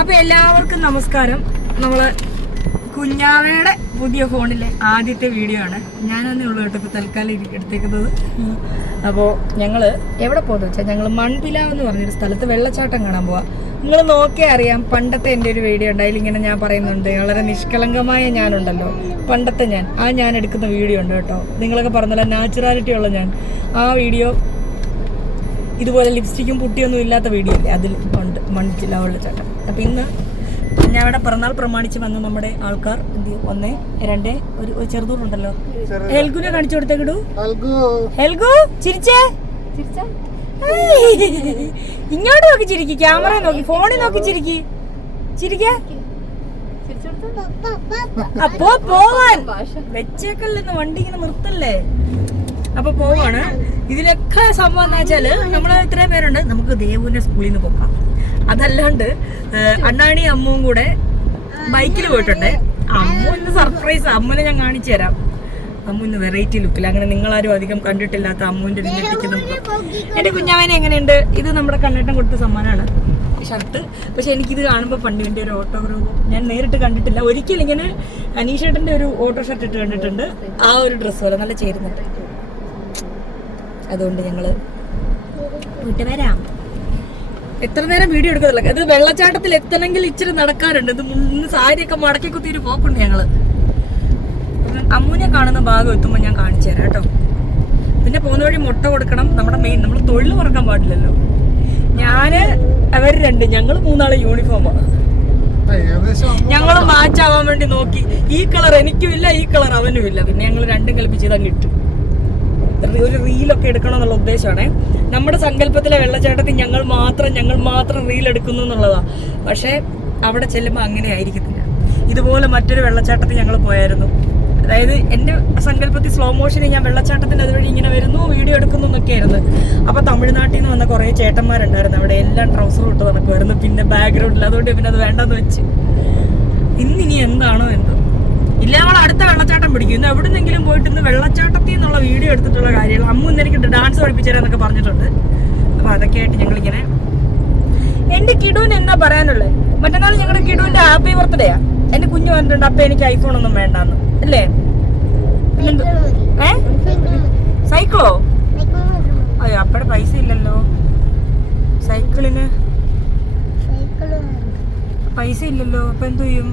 അപ്പൊ എല്ലാവർക്കും നമസ്കാരം. നമ്മള് കുഞ്ഞാവയുടെ പുതിയ ഫോണിലെ ആദ്യത്തെ വീഡിയോ ആണ്. ഞാനൊന്നേ ഉള്ളൂ കേട്ടോ ഇപ്പൊ തൽക്കാലം എടുത്തേക്കുന്നത്. അപ്പോൾ ഞങ്ങള് എവിടെ പോകുന്നത് വെച്ചാൽ ഞങ്ങൾ മൺപിലാവ് എന്ന് പറഞ്ഞൊരു സ്ഥലത്ത് വെള്ളച്ചാട്ടം കാണാൻ പോവാ. നിങ്ങൾ നോക്കിയാൽ അറിയാം, പണ്ടത്തെ എൻ്റെ ഒരു വീഡിയോ ഉണ്ടായാലും ഇങ്ങനെ ഞാൻ പറയുന്നുണ്ട്, വളരെ നിഷ്കളങ്കമായ ഞാനുണ്ടല്ലോ, പണ്ടത്തെ ഞാൻ എടുക്കുന്ന വീഡിയോ ഉണ്ട് കേട്ടോ. നിങ്ങളൊക്കെ പറഞ്ഞല്ലോ നാച്ചുറാലിറ്റി ഉള്ള ഞാൻ. ആ വീഡിയോ ഇതുപോലെ ലിപ്സ്റ്റിക്കും പുട്ടിയൊന്നും ഇല്ലാത്ത വീഡിയോ ഇല്ലേ, അതിൽ ഉണ്ട് മൺപിലാവ് വെള്ളച്ചാട്ടം. അപ്പം ഇന്ന് ഞാൻ ഇവിടെ പിറന്നാൾ പ്രമാണിച്ച് വന്ന നമ്മുടെ ആൾക്കാർ എന്ത് ചെയ്യും, 1, 2 ഒരു ചെറുതൂറുണ്ടല്ലോ, ഹെൽഗുനെ കാണിച്ചു കൊടുത്തേക്കിടൂ. ഹെൽഗു ചിരിച്ചേ, ഇങ്ങോട്ട് നോക്കി ചിരിക്കി, ക്യാമറ നോക്കി, ഫോണിൽ നോക്കി ചിരിക്കി, ചിരിക്കേ. അപ്പോ പോവാൻ വെച്ചേക്കല്ലെന്ന്, വണ്ടി ഇങ്ങനെ നിർത്തല്ലേ. അപ്പൊ പോവാണ്. ഇതിലൊക്കെ സംഭവം എന്താ വെച്ചാല്, നമ്മള് ഇത്രയും പേരുണ്ട്, നമുക്ക് ദേവുവിന്റെ സ്കൂളിൽ നിന്ന് പോക്കാം. അതല്ലാണ്ട് അണ്ണാണി അമ്മുവും കൂടെ ബൈക്കിൽ പോയിട്ടുണ്ട്. അമ്മു ഇന്ന് സർപ്രൈസ്, അമ്മുനെ ഞാൻ കാണിച്ചു തരാം. അമ്മു ഇന്ന് വെറൈറ്റി ലുക്കിൽ, അങ്ങനെ നിങ്ങളാരും അധികം കണ്ടിട്ടില്ലാത്ത അമ്മുവിന്റെ ഞെട്ടിക്കുന്ന. എന്റെ കുഞ്ഞാവനെ എങ്ങനെയുണ്ട്? ഇത് നമ്മുടെ കണ്ണേട്ടൻ കൊടുത്ത സമ്മാനമാണ്, ഷർട്ട്. പക്ഷെ എനിക്കിത് കാണുമ്പോൾ പണ്ട് എൻ്റെ ഒരു ഓട്ടോഗ്രാഫ് ഞാൻ നേരിട്ട് കണ്ടിട്ടില്ല. ഒരിക്കലും ഇങ്ങനെ അനീഷേട്ടൻ്റെ ഒരു ഓട്ടോ ഷർട്ട് ഇട്ട് കണ്ടിട്ടുണ്ട്. ആ ഒരു ഡ്രസ്സ് പോലെ നല്ല ചേരുന്നുണ്ട്. അതുകൊണ്ട് ഞങ്ങള് പോയിട്ട് വരാം. എത്ര നേരം വീഡിയോ എടുക്കത്തില്ല. ഇത് വെള്ളച്ചാട്ടത്തിൽ എത്തണമെങ്കിൽ ഇച്ചിരി നടക്കാറുണ്ട്. ഇത് ഇന്ന് സാരിയൊക്കെ മടക്കി കുത്തിയൊരു പോക്കുണ്ട് ഞങ്ങള്. അമ്മുനെ കാണുന്ന ഭാഗം എത്തുമ്പോൾ ഞാൻ കാണിച്ചു തരാം കേട്ടോ. പിന്നെ പോകുന്ന വഴി മുട്ട കൊടുക്കണം. നമ്മുടെ മെയിൻ, നമ്മൾ തൊഴിൽ മറക്കാൻ പാടില്ലല്ലോ. അവർ 2, ഞങ്ങൾ 3 യൂണിഫോമാണ്. ഞങ്ങൾ മാച്ചാവാൻ വേണ്ടി നോക്കി. ഈ കളർ എനിക്കും ഇല്ല, ഈ കളർ അവനും ഇല്ല. പിന്നെ ഞങ്ങൾ 2ഉം കൽപ്പിച്ച് ഇതങ്ങ് ഇട്ടു. ഒരു റീലൊക്കെ എടുക്കണം എന്നുള്ള ഉദ്ദേശമാണ്. നമ്മുടെ സങ്കല്പത്തിലെ വെള്ളച്ചാട്ടത്തിൽ ഞങ്ങൾ മാത്രം റീൽ എടുക്കുന്നു എന്നുള്ളതാ. പക്ഷെ അവിടെ ചെല്ലുമ്പോൾ അങ്ങനെ ആയിരിക്കത്തില്ല. ഇതുപോലെ മറ്റൊരു വെള്ളച്ചാട്ടത്തിൽ ഞങ്ങൾ പോയായിരുന്നു. അതായത് എൻ്റെ സങ്കല്പത്തിൽ സ്ലോ മോഷനിൽ ഞാൻ വെള്ളച്ചാട്ടത്തിൻ്റെ അതുവഴി ഇങ്ങനെ വരുന്നു, വീഡിയോ എടുക്കുന്നു എന്നൊക്കെ ആയിരുന്നു. അപ്പോൾ തമിഴ്നാട്ടിൽ നിന്ന് വന്ന കുറേ ചേട്ടന്മാരുണ്ടായിരുന്നു. അവിടെ എല്ലാം ട്രൗസർ ഇട്ട് നടക്കുമായിരുന്നു, പിന്നെ ബാക്ക്ഗ്രൗണ്ടിൽ. അതുകൊണ്ട് പിന്നെ അത് വേണ്ടെന്ന് വെച്ച്. ഇന്നിനി എന്താണോ എന്തോ ഇല്ല, നമ്മൾ അടുത്ത വെള്ളച്ചാട്ടം പിടിക്കും. ഇന്ന് എവിടുന്നെങ്കിലും പോയിട്ട് ഇന്ന് വെള്ളച്ചാട്ടത്തിൽ നിന്നുള്ള വീഡിയോ എടുത്തിട്ടുള്ള കാര്യങ്ങൾ. അമ്മു ഇന്ന് എനിക്ക് ഡാൻസ് പഠിപ്പിച്ചു തരാന്നൊക്കെ പറഞ്ഞിട്ടുണ്ട്. അപ്പോൾ അതൊക്കെ ആയിട്ട് ഞങ്ങളിങ്ങനെ. എൻ്റെ കിടുവിന് എന്നാ പറയാനുള്ളത്? മറ്റന്നാൾ ഞങ്ങളുടെ കിടുവിൻ്റെ ഹാപ്പി ബർത്ത്ഡേയാ. എൻ്റെ കുഞ്ഞു പറഞ്ഞിട്ടുണ്ട്, അപ്പം എനിക്ക് ഐഫോൺ ഒന്നും വേണ്ടാന്ന്, അല്ലേ? സൈക്കിളോ? അയ്യോ, അപ്പടെ പൈസ ഇല്ലല്ലോ. സൈക്കിളിന് പൈസ ഇല്ലല്ലോ. അപ്പൊ എന്തു ചെയ്യും?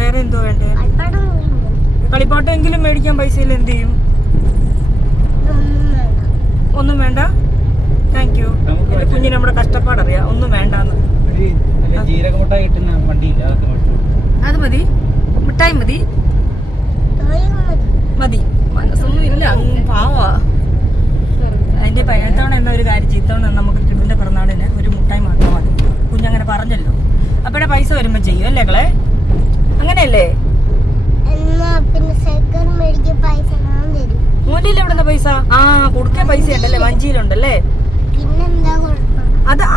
വേറെ എന്തോ വേണ്ടേ? കളിപ്പാട്ടെങ്കിലും മേടിക്കാൻ പൈസ ഇല്ല, എന്ത് ചെയ്യും? ഒന്നും വേണ്ട, താങ്ക് യു. എന്റെ കുഞ്ഞിന് നമ്മുടെ കഷ്ടപ്പാടറിയാം. ഒന്നും വേണ്ടാന്ന്. അത് മതി, മിഠായി മതി, മതി. മനസ്സൊന്നും ഇല്ല, പാവാ. അതിന്റെ ഇത്തവണ എന്നാ ഒരു കാര്യം ചെയ്യും, ഇത്തവണ നമുക്ക് കിടുവിന്റെ പിറന്നാളിന് ഒരു മുട്ടായി മാത്രം മതി. കുഞ്ഞങ്ങനെ പറഞ്ഞല്ലോ. അപ്പഴേ പൈസ വരുമ്പോ ചെയ്യും, അല്ലേ കളെ? അങ്ങനെയല്ലേ? മൂലയിൽ എവിടുന്ന പൈസ? ആ, കൊടുക്കാൻ പൈസ ഉണ്ടല്ലേ, വഞ്ചിയിലുണ്ടല്ലേ.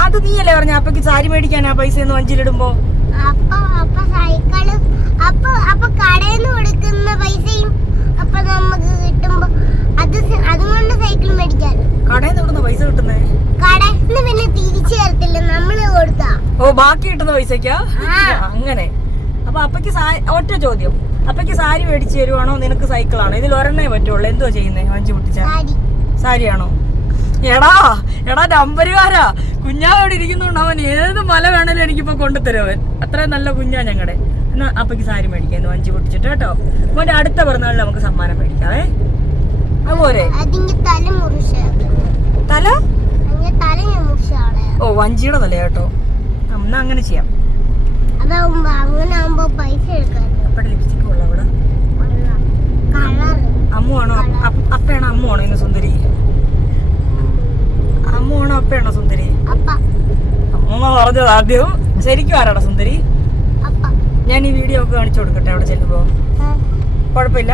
അത് നീയല്ലേ പറഞ്ഞ അപ്പക്ക് സാരി മേടിക്കാൻ ആ പൈസ ഒന്ന് വഞ്ചിയിലിടുമ്പോ? കടയിൽ നിന്ന് ഇവിടുന്ന പൈസ കിട്ടുന്നേ? ഓ, ബാക്കി കിട്ടുന്ന പൈസക്കാ അങ്ങനെ. അപ്പൊ അപ്പക്ക് ഒറ്റ ചോദ്യം, അപ്പക്ക് സാരി മേടിച്ചു തരുവാണോ നിനക്ക് സൈക്കിളാണോ? ഇതിൽ ഒരെണ്ണേ പറ്റുള്ളൂ. എന്തുവാ ചെയ്യുന്നേ? വഞ്ചി പൊട്ടിച്ച സാരിയാണോ? എടാ നമ്പരുകാരാ, കുഞ്ഞാവിടെ ഇരിക്കുന്നുണ്ട്. അവൻ ഏത് മല വേണേലും എനിക്കിപ്പോ കൊണ്ടുതരും. അവൻ അത്രയും നല്ല കുഞ്ഞാ ഞങ്ങളുടെ. എന്നാ അപ്പക്ക് സാരി മേടിക്കാന്ന് വഞ്ചി പൊട്ടിച്ചിട്ട് കേട്ടോ. മോന്റെ അടുത്ത പിറന്നാളിൽ നമുക്ക് സമ്മാനം മേടിക്കാവേ. അതുപോലെ തല? ഓ, വഞ്ചിയുടെ തല കേട്ടോ. എന്നാ അങ്ങനെ ചെയ്യാം. അപ്പടെ ലിപ്സ്റ്റിക് ഉള്ള അവിടെ അമ്മുവാണോ അപ്പയാണോ? അമ്മുവാണോ ഇന്ന് സുന്ദരി? അമ്മുവാണോ അപ്പയാണോ സുന്ദരി? അമ്മ പറഞ്ഞത് ആദ്യം. ശരിക്കും ആരാടാ സുന്ദരി? ഞാൻ ഈ വീഡിയോ ഒക്കെ കാണിച്ചു കൊടുക്കട്ടെ അവിടെ ചെല്ലുമ്പോ? കുഴപ്പമില്ല.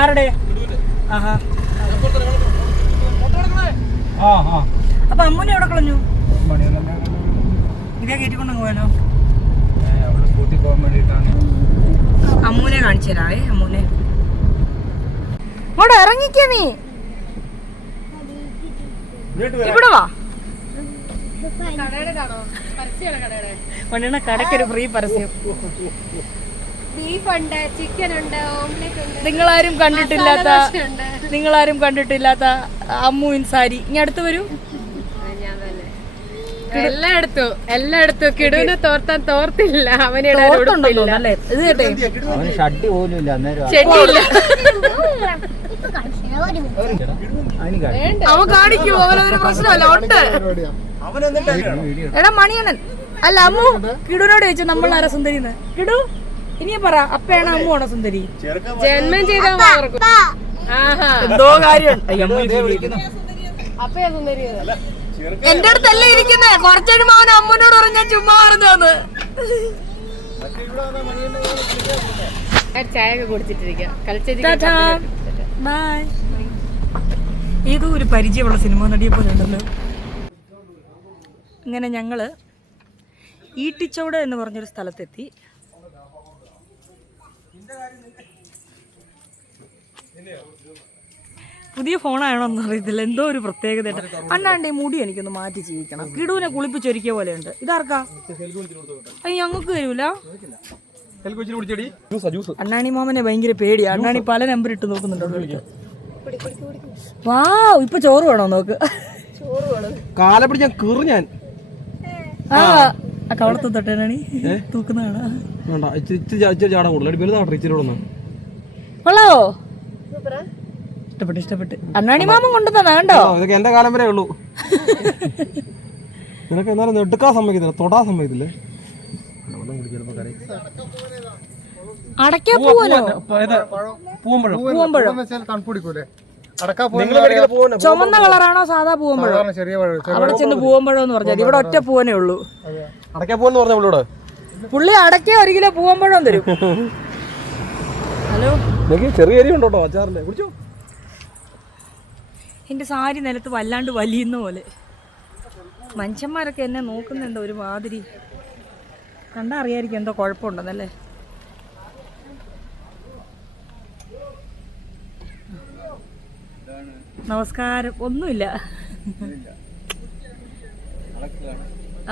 ആരുടെ? ആഹാ. അപ്പൊ അമ്മൂനെ എവിടെ കളഞ്ഞു? ഇതേ കയറ്റിക്കൊണ്ടു പോയാലോ? അമ്മൂനെ കാണിച്ചു തരാവേ. അമ്മൂനെ ഇങ്ങോട്ട് ഇറങ്ങിക്ക നീ. ഇവിടെ വാ. മണ്ണെണ്ണ കടക്കൊരു ഫ്രീ പരസ്യം. ബീഫുണ്ട്, ചിക്കൻ ഉണ്ട്, ഓംലെറ്റ് ഉണ്ട്. നിങ്ങളാരും കണ്ടിട്ടില്ലാത്ത അമ്മു ഇൻസാരി. ഇനി അടുത്ത് വരൂ. എല്ലായിടത്തും കിടുവിനെ തോർത്താൻ തോർത്തില്ല. അവന് ഷഡ്ഡി പോലും ഇല്ല. അവൻ കാണിക്കൂ, അവനൊരു പ്രശ്നമല്ല. ഒട്ട് എടാ മണിയണ്ണൻ അല്ല അമ്മു കിടുവിനോട് ചോദിച്ചു നമ്മൾ ആരാ സുന്ദരിന്ന്. കിടു ഇനിയും പറ, അപ്പയാണോ അമ്മുവാണോ സുന്ദരി? ജന്മം ചെയ്ത എന്തോ കാര്യം. അപ്പയാ സുന്ദരി. എന്റെ അടുത്തല്ലേ ഇരിക്കുന്നേ. കുറച്ചൊരു അവൻ അമ്മനോട് പറഞ്ഞ ചുമ്മാ പറഞ്ഞു. ചായ ഒക്കെ കുടിച്ചിട്ടിരിക്കാം. ഏതോ ഒരു പരിചയമുള്ള സിനിമ നടിയെ പോലെ ഉണ്ടല്ലോ. ഇങ്ങനെ ഞങ്ങള് ഈട്ടിച്ചോട് എന്ന് പറഞ്ഞൊരു സ്ഥലത്തെത്തി. പുതിയ ഫോണാണോന്ന് അറിയത്തില്ല, എന്തോ ഒരു പ്രത്യേകത. അണ്ണാണ്ട് ഈ മുടി എനിക്കൊന്ന് മാറ്റി ചെയ്യിക്കണം. കിടുവിനെ കുളിപ്പിച്ചൊരുക്കിയ പോലെയുണ്ട്. ഇതാർക്കാ? അയ്യ ഞങ്ങൾക്ക് തരൂല. അണ്ണാണി മാമനെ ഭയങ്കര പേടിയാ. അണ്ണാണി പല നമ്പർ ഇട്ട് നോക്കുന്നുണ്ടോ. വാ ഇപ്പൊ ചോറ് വേണോ നോക്ക്. കാലെ പിടിച്ചാ കീറി ഞാൻ. ആ കവളത്ത് തൊട്ടേനാണി തൂക്കുന്നതാണ്. ചാടാൻ കൂടുതൽ കൊള്ളാവോ? ഇഷ്ടപ്പെട്ട്. അണ്ണാണി മാമൻ കൊണ്ടുതന്നാ കണ്ടോ. ഇതൊക്കെ എന്റെ കാലം വരെ ഉള്ളൂ. നിനക്ക് എന്നാലും എടുക്കാൻ സമ്മതിക്കത്തില്ല, തൊടാൻ സമ്മതിക്കില്ലേ. അടയ്ക്കാ പൂവനോ? ചുമന്ന കളറാണോ സാധാ പൂവമ്പഴം? അവിടെ ചെന്ന് പൂവമ്പഴം എന്ന് പറഞ്ഞാൽ ഇവിടെ ഒറ്റ പൂവനേ ഉള്ളൂ. അടയ്ക്കാപ്പൂവെന്ന് പറഞ്ഞ പുള്ളി അടയ്ക്ക 1 കിലോ പൂവമ്പഴം തരും. ഹലോ ചെറിയ അരി ഉണ്ടോ അച്ചാറിന്റെ? കുടിച്ചോ. എന്റെ സാരി നിലത്ത് വല്ലാണ്ട് വലിയുന്ന പോലെ. മനുഷ്യന്മാരൊക്കെ എന്നെ നോക്കുന്നുണ്ട് ഒരു മാതിരി. കണ്ടാ അറിയായിരിക്കും എന്തോ കുഴപ്പമുണ്ടെന്നല്ലേ. നമസ്കാരം. ഒന്നുമില്ല.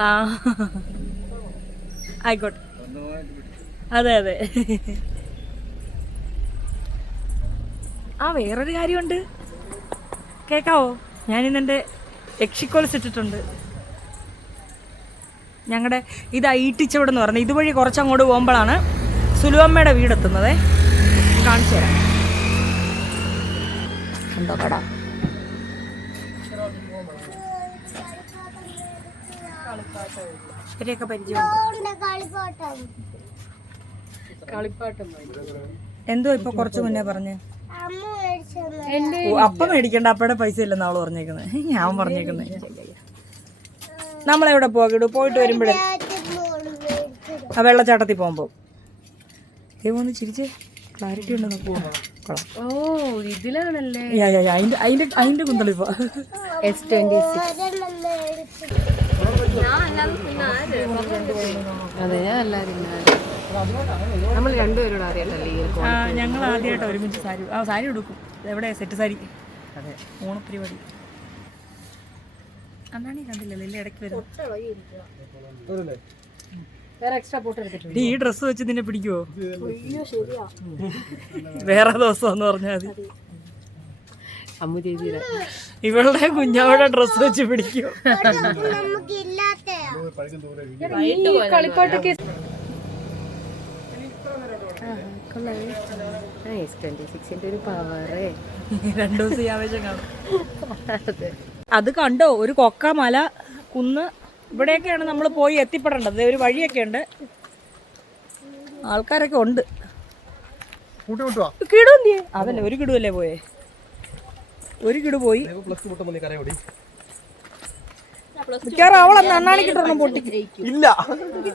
ആ ആയിക്കോട്ടെ. അതെ ആ വേറൊരു കാര്യമുണ്ട്, കേക്കാവോ? ഞാനിന്നെൻ്റെ യക്ഷിക്കോലസ് ഇട്ടിട്ടുണ്ട്. ഞങ്ങളുടെ ഇത് ഈട്ടിച്ചോട് എന്ന് പറഞ്ഞത്. ഇതുവഴി കുറച്ചങ്ങോട്ട് പോകുമ്പോഴാണ് സുലുവമ്മയുടെ വീടെത്തുന്നത്. കാണിച്ചു തരാം. കണ്ടോ കട. ഇവരെയൊക്കെ എന്തോ ഇപ്പൊ കുറച്ചു മുന്നേ പറഞ്ഞേ. അപ്പം മേടിക്കണ്ട, അപ്പയുടെ പൈസ ഇല്ലെന്ന് അവള് പറഞ്ഞേക്കുന്നത്. ഞാൻ പറഞ്ഞേക്കുന്നേ നമ്മളെവിടെ പോകിടൂ. പോയിട്ട് വരുമ്പോഴേ ആ വെള്ളച്ചാട്ടത്തിൽ പോകുമ്പോ ഒന്ന് ചിരിച്ചേ. ക്ലാരിറ്റി ഉണ്ടെന്ന് പോകുമ്പോ ഇതിലാണല്ലേ അതിന്റെ കുന്തളിപ്പോ. നമ്മൾ രണ്ടുപേരോട് അറിയാട്ടല്ലേ. ഞങ്ങൾ ആദ്യമായിട്ട് ഒരുമിച്ച് സാരി ഉടുക്കും. എവിടെ സെറ്റ് സാരി. അതെ ഓണപ്പരിപാടി. അന്നാണ് കണ്ടില്ലല്ലോ എല്ലാം ഇടയ്ക്ക് വരും. ഈ ഡ്രസ്സ് വെച്ച് നിന്നെ പിടിക്കുവോ? വേറെ ദിവസം എന്ന് പറഞ്ഞാൽ മതി. ഇവളുടെ കുഞ്ഞാവയുടെ ഡ്രസ്സ് വെച്ച് പിടിക്കുവോ? കളിപ്പാട്ടൊക്കെ 26 ഒരു പവറേ. 2 ദിവസം ആവേശം കാണും. അത് കണ്ടോ, ഒരു കൊക്ക മല കുന്ന്. ഇവിടെയൊക്കെയാണ് നമ്മൾ പോയി എത്തിപ്പെടേണ്ടത്. ഒരു വഴിയൊക്കെ ഉണ്ട്, ആൾക്കാരൊക്കെ ഉണ്ട്. കിടു എന്തിയെ? അതല്ലേ ഒരു കിടുവല്ലേ പോയേ. ഒരു കിടു പോയി. മിക്കവാറും അവളന്ന് അണ്ണാണിക്കിട്ടൊന്നും പൊട്ടിക്കും. ഇല്ല,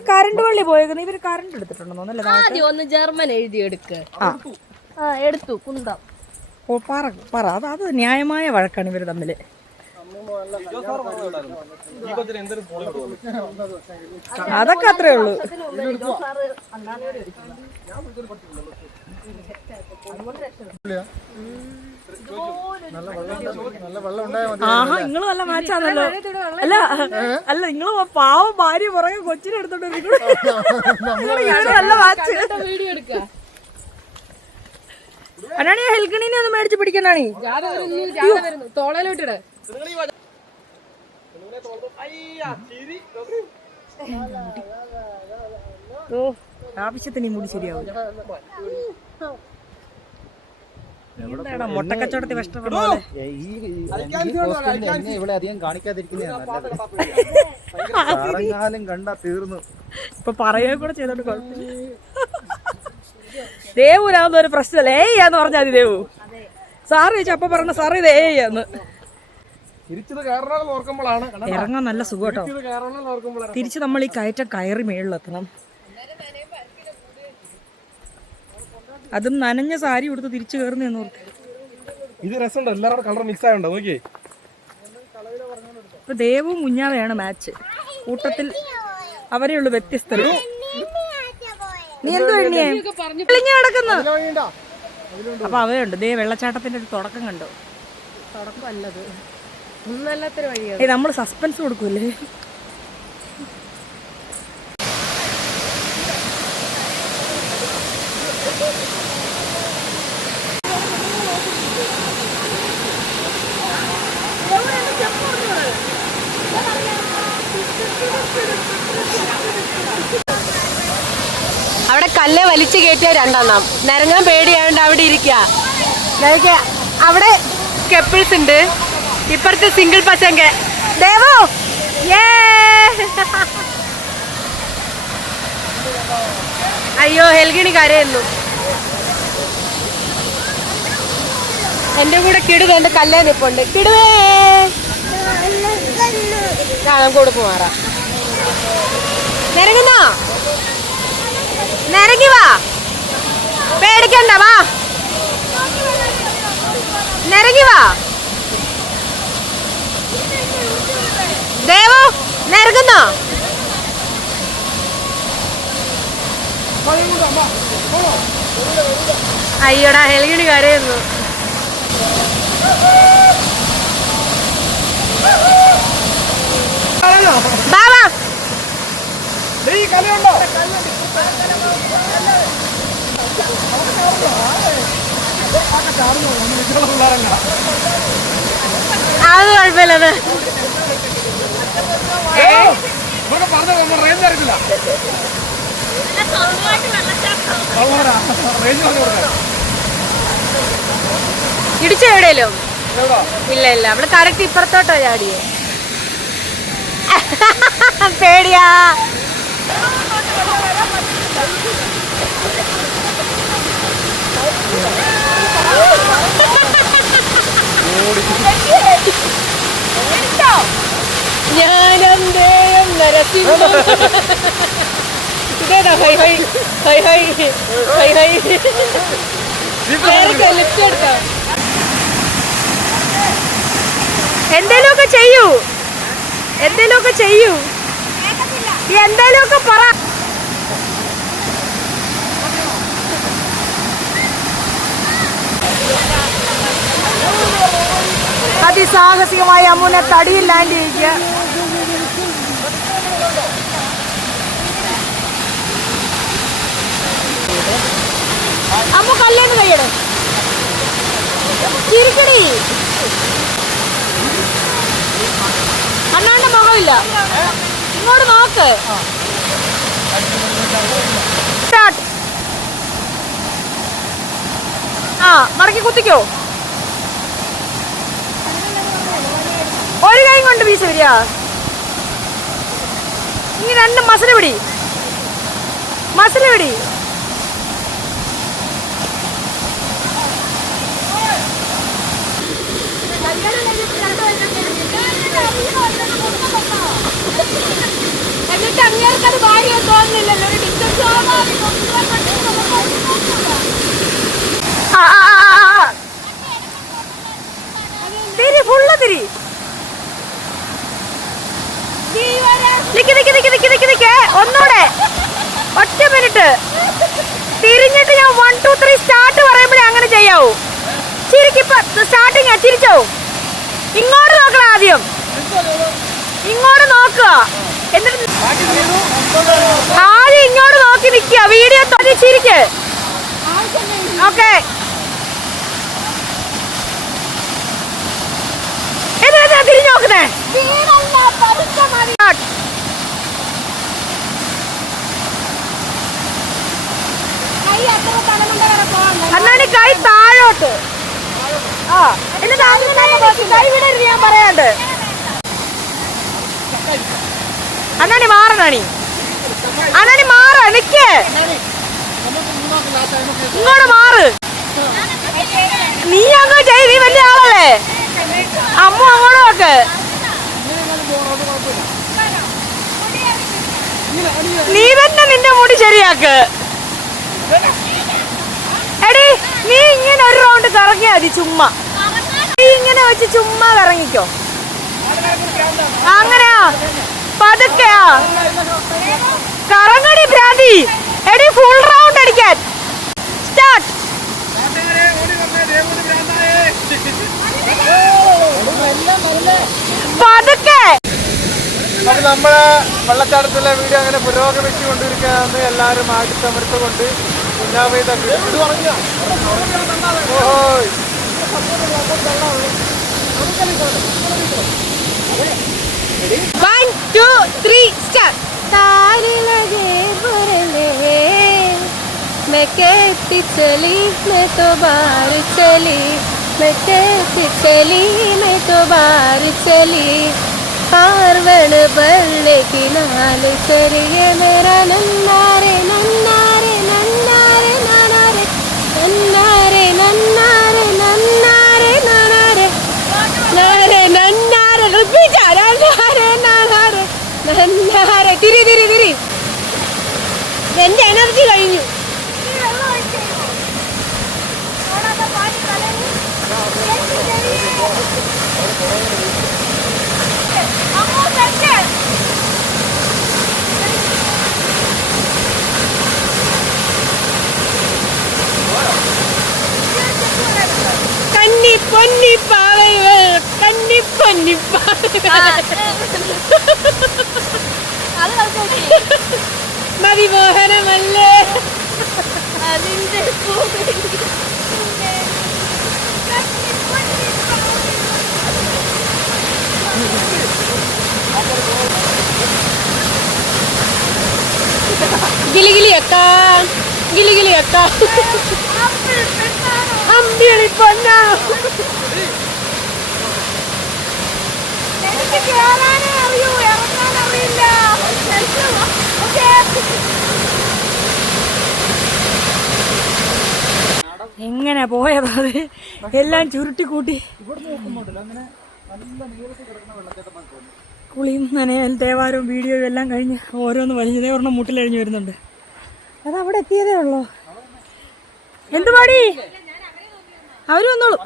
കറണ്ട് വള്ളി പോയേക്കുന്നത്. ഇവര് കറണ്ട് എടുത്തിട്ടുണ്ടെന്നല്ലേ. ഒന്ന് ജർമ്മൻ എഴുതി എടുത്തു കുന്തം. ഓ പറ അത് ന്യായമായ വഴക്കാണ് ഇവര് തമ്മില്. അതൊക്കെ അത്രേ ഉള്ളൂ. ആഹാ നിങ്ങള് നല്ല മാച്ചാണല്ലോ. അല്ല അല്ല നിങ്ങള് പാവം ഭാര്യ പുറകെ കൊച്ചിനെ എടുത്തോണ്ട് നല്ല മാച്ച്. അനാണി ഹെൽക്കണീനെ ഒന്ന് മേടിച്ച് പിടിക്കണാണി. തോളയിലോട്ടിട ഓ ആവശ്യത്തിന് ഈ മുടി ശരിയാവും. എന്താടാ മുട്ടക്കച്ചവടത്തിൽ കഷ്ടപ്പെടുന്ന പോലെ. ഇപ്പൊ പറയുക കൂടെ ചെയ്തോണ്ട് കുഴപ്പമില്ല. ദേവൂരാവുന്ന ഒരു പ്രശ്നമല്ല. ഏയ്യാന്ന് പറഞ്ഞാൽ മതി. ദേവു സാറ് ചോദിച്ചാൽ അപ്പൊ പറഞ്ഞ സാറ് ഇത് ഏയ്യാന്ന്. ഇറങ്ങാൻ നല്ല സുഖം കേട്ടോ. തിരിച്ച് നമ്മൾ ഈ കയറ്റം കയറി മേളിലെത്തണം. അതും നനഞ്ഞ സാരി കൊടുത്ത് തിരിച്ചു കയറുന്ന ഇത് രസമുണ്ടോ? എല്ലാവരുടെ കളർ മിക്സ് ആയതുണ്ടോ? നോക്കിയേ. ഇപ്പൊ ദേവും കുഞ്ഞാവയാണ് മാച്ച്. കൂട്ടത്തിൽ അവരേ ഉള്ളു വ്യത്യസ്തത. നീ എന്തോ എണ്ണിയേ കിടക്കുന്നു. അപ്പൊ അവയുണ്ട്. ദേ വെള്ളച്ചാട്ടത്തിന്റെ ഒരു തുടക്കം കണ്ടോ? തുടക്കമല്ലത് നല്ലത്തൊരു വഴിയാണ്. നമ്മൾ സസ്പെൻസ് കൊടുക്കൂലേ? അവിടെ കല്ല് വലിച്ചു കയറ്റിയ രണ്ടെണ്ണം. നിരങ്ങാൻ പേടിയായോണ്ട് അവിടെ ഇരിക്കുക. അവിടെ കപ്പിൾസ് ഉണ്ട്, ഇപ്പുറത്തെ സിംഗിൾ പസങ്ക. ദേവോ അയ്യോ ഹെൽഗിണി കരയുന്നു. എന്റെ കൂടെ കിടുവ എന്റെ കല്ലേ നിപ്പുണ്ട്. കിടുവേ നമുക്ക് കൊടുപ്പ് മാറാം. നിരങ്ങുന്നോ? നിരങ്ങി വാ, പേടിക്കണ്ട, വാ നിരങ്ങി വാ. ദേവോ നിരങ്ങുന്നോ? അയ്യോടാ ഹെൽഗിണി കരയുന്നു. ബാബാ അത് കുഴപ്പമില്ലത്. ഇടിച്ച എവിടെയല്ലോ? ഇല്ല ഇല്ല, അവള് കറക്റ്റ് ഇപ്പുറത്തോട്ടോ ചാടിയേ. പേടിയാ. ഞാനെന്തേയും നരസിംഹം. ഇതേതാ high high high high high high lift എടുത്തോ? എന്തേലുമൊക്കെ ചെയ്യൂ, എന്തേലുമൊക്കെ ചെയ്യൂ, എന്തേലുമൊക്കെ പറ. അതിസാഹസികമായി അമ്മുനെ തടിയിൽ ലാൻഡ് ചെയ്യുക. അമ്മു കല്ലേന്ന് കഴിയണം. ചിരിക്കടി. അണ്ണാന്റെ മുഖമില്ല, ഇങ്ങോട്ട് നോക്ക്. ആ മടക്കി കുത്തിക്കോ. ഒരു കൈ കൊണ്ട് വീശ വരിക. ഇനി രണ്ട് മസില് പിടി, മസില് പിടി. എന്നിട്ട് അങ്ങേർക്കത് ഭാര്യ തോന്നുന്നില്ലല്ലോ. ഒരു ഡിസ്റ്റൻസ് തിരി, ഫുള്ള് തിരി. ഒന്നൂടെ ഒറ്റ മിനിറ്റ് തിരിഞ്ഞിട്ട് ഞാൻ 1 2 3 സ്റ്റാർട്ട് പറയുമ്പോഴേ അങ്ങനെ ചെയ്യാവൂ. ശരിക്കിപ്പ സ്റ്റാർട്ടിങ് ചിരിച്ചോ. ഇങ്ങോട്ട് നോക്കണം ആദ്യം, ഇങ്ങോട്ട് നോക്കുക. എന്നിട്ട് ആദ്യം ഇങ്ങോട്ട് നോക്കി നിൽക്കുക. വീഡിയോ തോന്നി ചിരിക്ക്. ഓക്കെ, എന്തിനാ തിരിഞ്ഞു നോക്കുന്നേ? അന്നാണ് കൈ താഴോട്ട്. ആ എന്നിട്ട് കൈ വിടരുത് ഞാൻ പറയാണ്ട്. അന്നാണി മാറണി, അന്നാണി മാറ നിക്ക്, ഇങ്ങോട്ട് മാറ്. നീ അങ്ങ് ചെയ്, നീ വലിയ ആളല്ലേ. അമ്മ അങ്ങോട്ട് നോക്ക്. നീ തന്നെ നിന്റെ മുടി ശരിയാക്ക്. എടി നീ ഇങ്ങനെ ഒരു റൗണ്ട് കറങ്ങിയാ മതി, ചുമ്മാ നീ ഇങ്ങനെ വെച്ച് ചുമ്മാ കറങ്ങിക്കോ. അങ്ങനെയാ, പതുക്കെയാ കറങ്ങടി ഭ്രാന്തി. എടി ഫുൾ റൗണ്ട് അടിക്കാൻ. സ്റ്റാർട്ട്. പതുക്കെ. അപ്പൊ നമ്മളെ വെള്ളച്ചാട്ടത്തിലെ വീഡിയോ അങ്ങനെ പുരോഗമിച്ചു കൊണ്ടിരിക്കുകയാണ്. എല്ലാവരും ആടിത്തമർത്തുകൊണ്ട് One, two, three, start. तारे लगे बुरले, मैं कहती चली, मैं तो बाहर चली, मैं कहती चली, मैं तो बाहर चली. पार्वण बल्ले किनारे चलिए मेरा नन्नारे नन्नारे नन्नारे नानारे नन्नारे नन्नारे नन्नारे नानारे नारे नन्नारे रुपीजा नन्नारे नानारे നന്നാരെ. തിരി തിരി തിരി. എന്റെ എനർജി കഴിഞ്ഞു. കന്നി പൊന്നി പാവകൾ, കന്നി പൊന്നി മതിമോഹനമല്ലേ അതിന്റെ ഗിലിഗിലി അക്ക, ഗിലിഗിലി അക്ക, അമ്പിളി പൊന്ന. എങ്ങനെ പോയത് അത് എല്ലാം ചുരുട്ടി കൂട്ടി. കുളിയും നനയും തേവാരവും വീഡിയോയും എല്ലാം കഴിഞ്ഞ് ഓരോന്ന് വലിഞ്ഞതേ ഒരെണ്ണം മുട്ടിലഴിഞ്ഞ് വരുന്നുണ്ട്. അതവിടെ എത്തിയതേ ഉള്ളോ. എന്ത് പാടി അവര് വന്നോളൂ.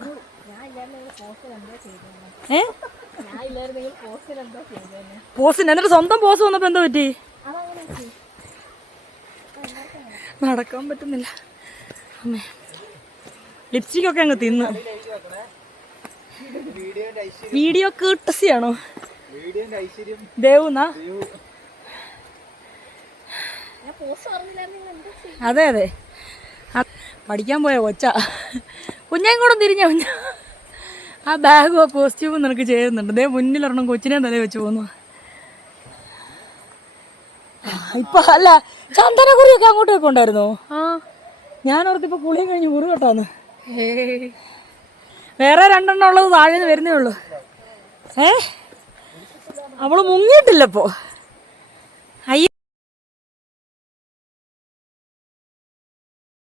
പോസിന് എന്നിട്ട് സ്വന്തം പോസ് വന്നപ്പോ എന്താ പറ്റി? നടക്കാൻ പറ്റുന്നില്ല. അമ്മേ ലിപ്സ്റ്റിക് ഒക്കെ അങ്ങ് തിന്ന്. വീഡിയോ കേട്ടസിയാണോ ദേവുന്നാ? അതെ അതെ, പഠിക്കാൻ പോയ കൊച്ച. കുഞ്ഞാൻ കൂടെ തിരിഞ്ഞ കുഞ്ഞ. ആ ബാഗും ആ കോസ്റ്റ്യൂമും നിനക്ക് ചെയ്യുന്നുണ്ട്. ദേ മുന്നിലൊരെണ്ണം കൊച്ചിനെ തലേ വെച്ച് പോന്നു. ഇപ്പൊ അല്ല ചന്ദനക്കുറിയൊക്കെ അങ്ങോട്ട് വെക്കൊണ്ടായിരുന്നോ? ഞാനോർത്തിപ്പോ കുളിയും കഴിഞ്ഞ് കുറി കേട്ടോന്ന്. വേറെ രണ്ടെണ്ണം ഉള്ളത് താഴേന്ന് വരുന്നേ ഉള്ളൂ. അവള് മുങ്ങിയിട്ടില്ലപ്പോ.